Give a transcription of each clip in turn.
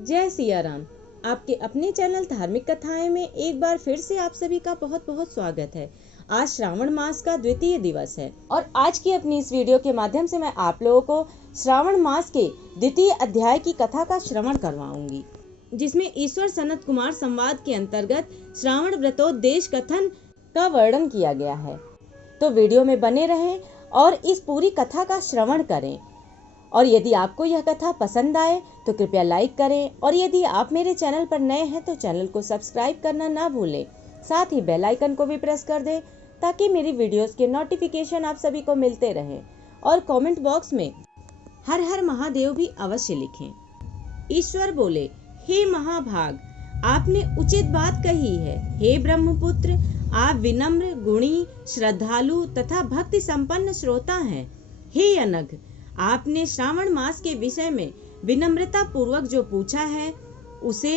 जय सिया राम। आपके अपने चैनल धार्मिक कथाएं में एक बार फिर से आप सभी का बहुत बहुत स्वागत है। आज श्रावण मास का द्वितीय दिवस है और आज की अपनी इस वीडियो के माध्यम से मैं आप लोगों को श्रावण मास के द्वितीय अध्याय की कथा का श्रवण करवाऊंगी, जिसमें ईश्वर सनत कुमार संवाद के अंतर्गत श्रावण व्रतोद्देश्य कथन का वर्णन किया गया है। तो वीडियो में बने रहें और इस पूरी कथा का श्रवण करें। और यदि आपको यह कथा पसंद आए तो कृपया लाइक करें, और यदि आप मेरे चैनल पर नए हैं तो चैनल को सब्सक्राइब करना ना भूलें। साथ ही बेल आइकन को भी प्रेस कर दें ताकि मेरी वीडियोस के नोटिफिकेशन आप सभी को मिलते रहें। और कमेंट बॉक्स में हर हर महादेव भी अवश्य लिखें। ईश्वर बोले, हे महाभाग, आपने उचित बात कही है। हे ब्रह्मपुत्र, आप विनम्र, गुणी, श्रद्धालु तथा भक्ति संपन्न श्रोता हैं। हे अनघ, आपने श्रावण मास के विषय में विनम्रता पूर्वक जो पूछा है उसे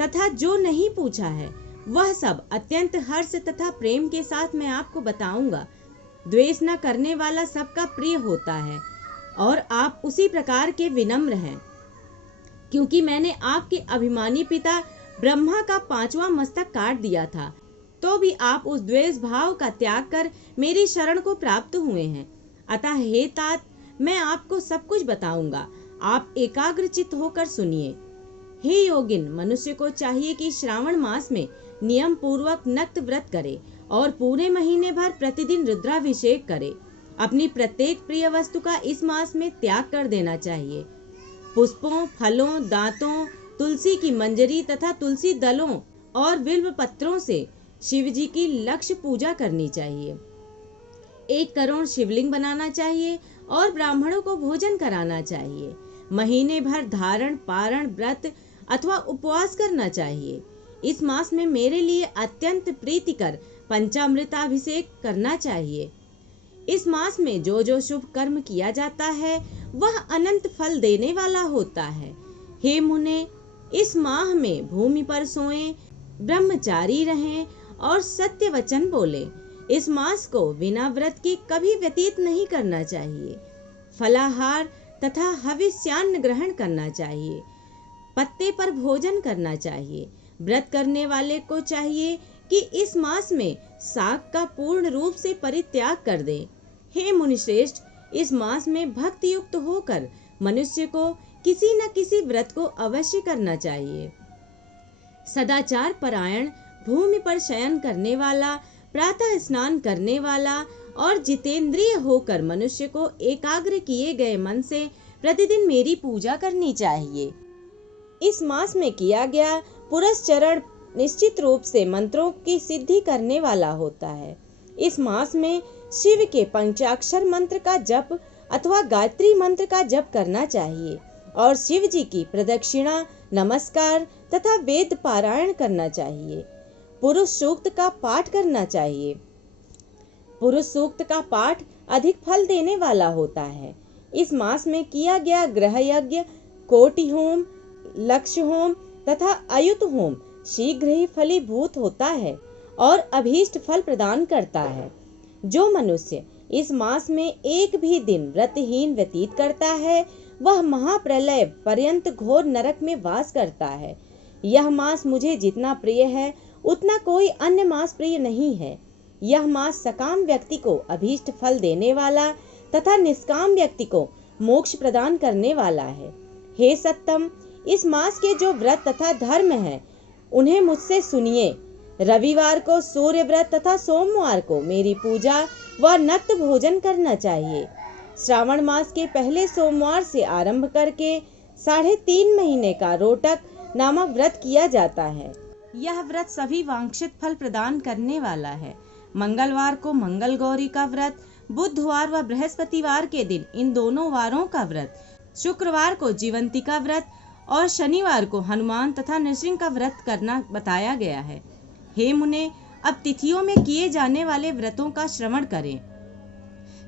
तथा जो नहीं पूछा है वह सब अत्यंत हर्ष तथा प्रेम के साथ मैं आपको बताऊंगा। द्वेष न करने वाला सबका प्रिय होता है और आप उसी प्रकार के विनम्र हैं, क्योंकि मैंने आपके अभिमानी पिता ब्रह्मा का 5वां मस्तक काट दिया था, तो भी आप उस द्वेष भाव का त्याग कर मेरी शरण को प्राप्त हुए हैं। अतः हे तात, मैं आपको सब कुछ बताऊंगा, आप एकाग्रचित होकर सुनिए। हे योगिन, मनुष्य को चाहिए कि श्रावण मास में नियम पूर्वक नक्त व्रत करे और पूरे महीने भर प्रतिदिन रुद्राभिषेक करे। अपनी प्रत्येक प्रिय वस्तु का इस मास में त्याग कर देना चाहिए। पुष्पों, फलों, दांतों, तुलसी की मंजरी तथा तुलसी दलों और बिल्व पत्रों से शिव जी की लक्ष्य पूजा करनी चाहिए। 1 करोड़ शिवलिंग बनाना चाहिए और ब्राह्मणों को भोजन कराना चाहिए। महीने भर धारण, पारण, व्रत अथवा उपवास करना चाहिए। इस मास में मेरे लिए अत्यंत प्रीतिकर पंचामृताभिषेक करना चाहिए। इस मास में जो जो शुभ कर्म किया जाता है वह अनंत फल देने वाला होता है। हे मुने, इस माह में भूमि पर सोएं, ब्रह्मचारी रहें और सत्य वचन बोले। इस मास को बिना व्रत के कभी व्यतीत नहीं करना चाहिए। फलाहार तथा हविष्यान्न ग्रहण करना चाहिए। पत्ते पर भोजन करना चाहिए। व्रत करने वाले को चाहिए कि इस मास में शाक का पूर्ण रूप से परित्याग कर दे। हे मुनिश्रेष्ठ, इस मास में भक्ति युक्त होकर मनुष्य को किसी न किसी व्रत को अवश्य करना चाहिए। सदाचार परायण, भूमि पर शयन करने वाला, प्रातः स्नान करने वाला और जितेंद्रिय होकर मनुष्य को एकाग्र किए गए मन से प्रतिदिन मेरी पूजा करनी चाहिए। इस मास में किया गया पुरस्चरण निश्चित रूप से मंत्रों की सिद्धि करने वाला होता है। इस मास में शिव के पंचाक्षर मंत्र का जप अथवा गायत्री मंत्र का जप करना चाहिए और शिव जी की प्रदक्षिणा, नमस्कार तथा वेद पारायण करना चाहिए। पुरुष सूक्त का पाठ करना चाहिए। पुरुष सूक्त का पाठ अधिक फल देने वाला होता है। इस मास में किया गया ग्रह यज्ञ, कोटि होम, लक्ष्य होम तथा अयुत होम शीघ्र ही फलीभूत होता है और अभीष्ट फल प्रदान करता है। जो मनुष्य इस मास में एक भी दिन व्रतहीन व्यतीत करता है वह महाप्रलय पर्यंत घोर नरक में वास करता है। यह मास मुझे जितना प्रिय है उतना कोई अन्य मास प्रिय नहीं है। यह मास सकाम व्यक्ति को अभीष्ट फल देने वाला तथा निष्काम व्यक्ति को मोक्ष प्रदान करने वाला है। हे सत्तम, इस मास के जो व्रत तथा धर्म हैं उन्हें मुझसे सुनिए। रविवार को सूर्य व्रत तथा सोमवार को मेरी पूजा व नक्त भोजन करना चाहिए। श्रावण मास के पहले सोमवार से आरंभ करके 3.5 महीने का रोटक नामक व्रत किया जाता है। यह व्रत सभी वांछित फल प्रदान करने वाला है। मंगलवार को मंगल गौरी का व्रत, बुधवार व बृहस्पतिवार के दिन इन दोनों वारों का व्रत, शुक्रवार को जीवंती का व्रत और शनिवार को हनुमान तथा नृसिंह का व्रत करना बताया गया है। हे मुने, अब तिथियों में किए जाने वाले व्रतों का श्रवण करें।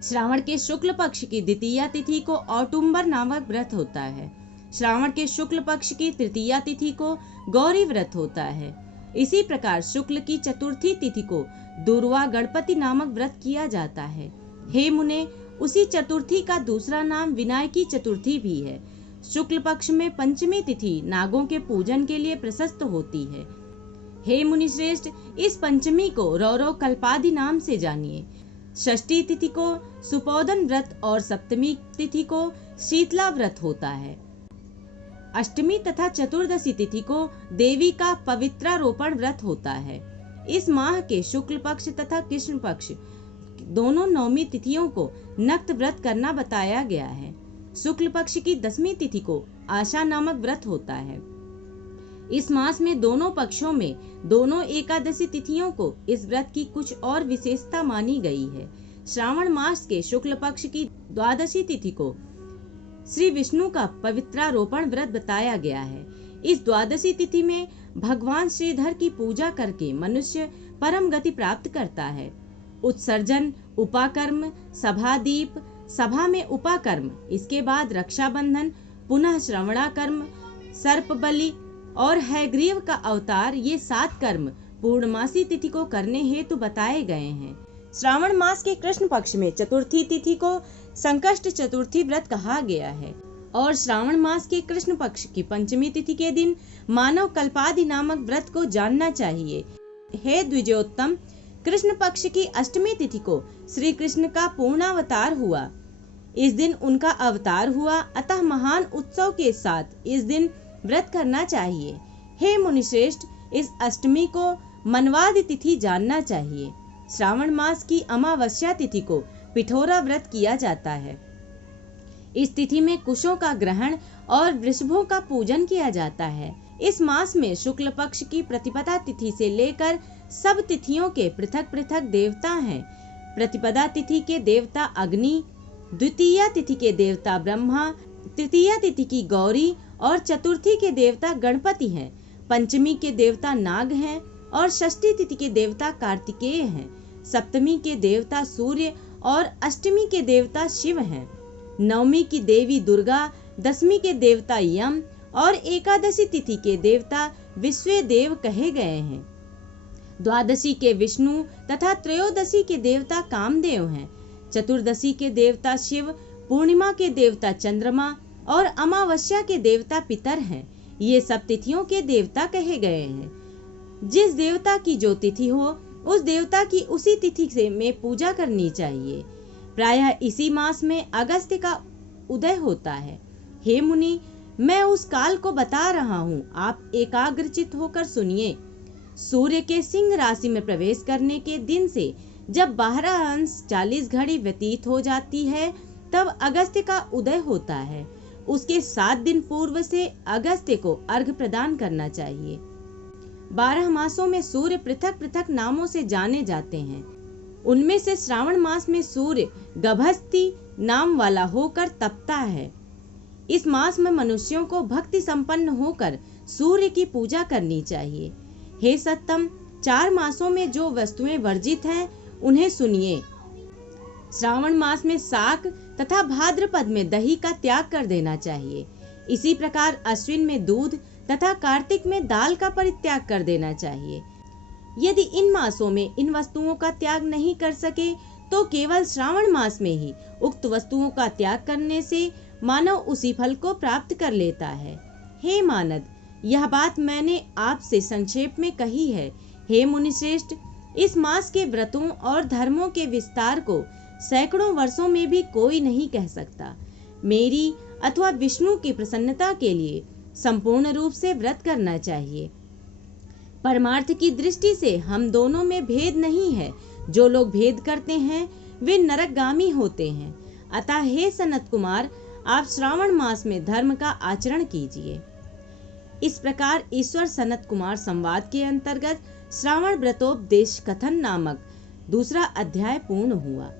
श्रावण के शुक्ल पक्ष की द्वितीया तिथि को औटुंबर नामक व्रत होता है। श्रावण के शुक्ल पक्ष की तृतीया तिथि को गौरी व्रत होता है। इसी प्रकार शुक्ल की चतुर्थी तिथि को दुर्वा गणपति नामक व्रत किया जाता है। हे मुने, उसी चतुर्थी का दूसरा नाम विनायकी चतुर्थी भी है। शुक्ल पक्ष में पंचमी तिथि नागों के पूजन के लिए प्रशस्त होती है। हे मुनिश्रेष्ठ, इस पंचमी को रौरव कल्पादि नाम से जानिए। षष्ठी तिथि को सुपोदन व्रत और सप्तमी तिथि को शीतला व्रत होता है। अष्टमी तथा चतुर्दशी तिथि को देवी का पवित्रारोपण व्रत होता है। इस माह के शुक्ल पक्ष तथा कृष्ण पक्ष दोनों नवमी तिथियों को नक्त व्रत करना बताया गया है। शुक्ल पक्ष की 10वीं तिथि को आशा नामक व्रत होता है। इस मास में दोनों पक्षों में दोनों एकादशी तिथियों को इस व्रत की कुछ और विशेषता मानी गई है। श्रावण मास के शुक्ल पक्ष की द्वादशी तिथि को श्री विष्णु का पवित्रारोपण व्रत बताया गया है। इस द्वादशी तिथि में भगवान श्रीधर की पूजा करके मनुष्य परम गति प्राप्त करता है। उत्सर्जन, उपाकर्म, सभादीप, सभा में उपाकर्म, इसके बाद रक्षाबंधन, पुनः श्रवणाकर्म, सर्प बलि और हैग्रीव का अवतार, ये 7 कर्म पूर्णमासी तिथि को करने हेतु बताए गए हैं। श्रावण मास के कृष्ण पक्ष में चतुर्थी तिथि को संकष्ट चतुर्थी व्रत कहा गया है और श्रावण मास के कृष्ण पक्ष की पंचमी तिथि के दिन मानव कल्पादि नामक व्रत को जानना चाहिए। हे द्विजोत्तम, कृष्ण पक्ष की अष्टमी तिथि को श्री कृष्ण का पूर्णावतार हुआ। इस दिन उनका अवतार हुआ, अतः महान उत्सव के साथ इस दिन व्रत करना चाहिए। हे मुनिश्रेष्ठ, इस अष्टमी को मनवादि तिथि जानना चाहिए। श्रावण मास की अमावस्या तिथि को पिठोरा व्रत किया जाता है। इस तिथि में कुशों का ग्रहण और वृषभों का पूजन किया जाता है। इस मास में शुक्ल पक्ष की प्रतिपदा तिथि से लेकर सब तिथियों के पृथक पृथक देवता हैं। प्रतिपदा तिथि के देवता अग्नि, द्वितीया तिथि के देवता ब्रह्मा, तृतीया तिथि की गौरी और चतुर्थी के देवता गणपति हैं। पंचमी के देवता नाग हैं और षष्ठी तिथि के देवता कार्तिकेय हैं। सप्तमी के देवता सूर्य और अष्टमी के देवता शिव हैं। नवमी की देवी दुर्गा, 10वीं के देवता यम और एकादशी तिथि के देवता विश्वेदेव कहे गए हैं। द्वादशी के विष्णु तथा त्रयोदशी के देवता कामदेव हैं। चतुर्दशी के देवता शिव, पूर्णिमा के देवता चंद्रमा और अमावस्या के देवता पितर हैं। ये सब तिथियों के देवता कहे गए हैं। जिस देवता की जो तिथि हो उस देवता की उसी तिथि से में पूजा करनी चाहिए। प्रायः इसी मास में अगस्त्य का उदय होता है। हे मुनि, मैं उस काल को बता रहा हूँ, आप एकाग्रचित होकर सुनिए। सूर्य के सिंह राशि में प्रवेश करने के दिन से जब 12 अंश 40 घड़ी व्यतीत हो जाती है तब अगस्त्य का उदय होता है। उसके 7 दिन पूर्व से अगस्त्य को अर्घ्य प्रदान करना चाहिए। 12 मासों में सूर्य पृथक पृथक नामों से जाने जाते हैं। उनमें से श्रावण मास में सूर्य गभस्ती नाम वाला होकर तपता है। इस मास में मनुष्यों को भक्ति संपन्न होकर सूर्य की पूजा करनी चाहिए। हे सत्तम, 4 मासों में जो वस्तुएं वर्जित हैं उन्हें सुनिए। श्रावण मास में शाक तथा भाद्रपद में दही का त्याग कर देना चाहिए। इसी प्रकार अश्विन में दूध तथा कार्तिक में दाल का परित्याग कर देना चाहिए। यदि इन मासों में इन वस्तुओं का त्याग नहीं कर सके तो केवल श्रावण मास में ही उक्त वस्तुओं का त्याग करने से मानव उसी फल को प्राप्त कर लेता है। हे मानद, यह बात मैंने आपसे संक्षेप में कही है। हे मुनिश्रेष्ठ, इस मास के व्रतों और धर्मों के विस्तार को सैकड़ों वर्षों में भी कोई नहीं कह सकता। मेरी अथवा विष्णु की प्रसन्नता के लिए संपूर्ण रूप से व्रत करना चाहिए। परमार्थ की दृष्टि से हम दोनों में भेद नहीं है। जो लोग भेद करते हैं वे नरकगामी होते हैं। अतः हे सनत कुमार, आप श्रावण मास में धर्म का आचरण कीजिए। इस प्रकार ईश्वर सनत कुमार संवाद के अंतर्गत श्रावण व्रतोपदेश कथन नामक दूसरा अध्याय पूर्ण हुआ।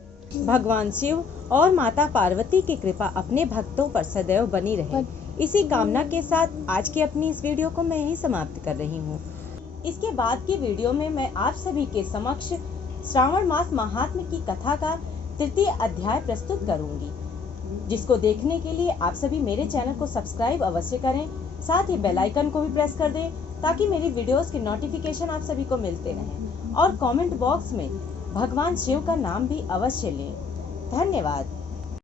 भगवान शिव और माता पार्वती की कृपा अपने भक्तों पर सदैव बनी रहे, इसी कामना के साथ आज की अपनी इस वीडियो को मैं यही समाप्त कर रही हूँ। इसके बाद की वीडियो में मैं आप सभी के समक्ष श्रावण मास महात्म्य की कथा का 3य अध्याय प्रस्तुत करूंगी, जिसको देखने के लिए आप सभी मेरे चैनल को सब्सक्राइब अवश्य करें, साथ ही बेल आइकन को भी प्रेस कर दें ताकि मेरी वीडियोस की नोटिफिकेशन आप सभी को मिलते रहें, और कमेंट बॉक्स में भगवान शिव का नाम भी अवश्य लें। धन्यवाद।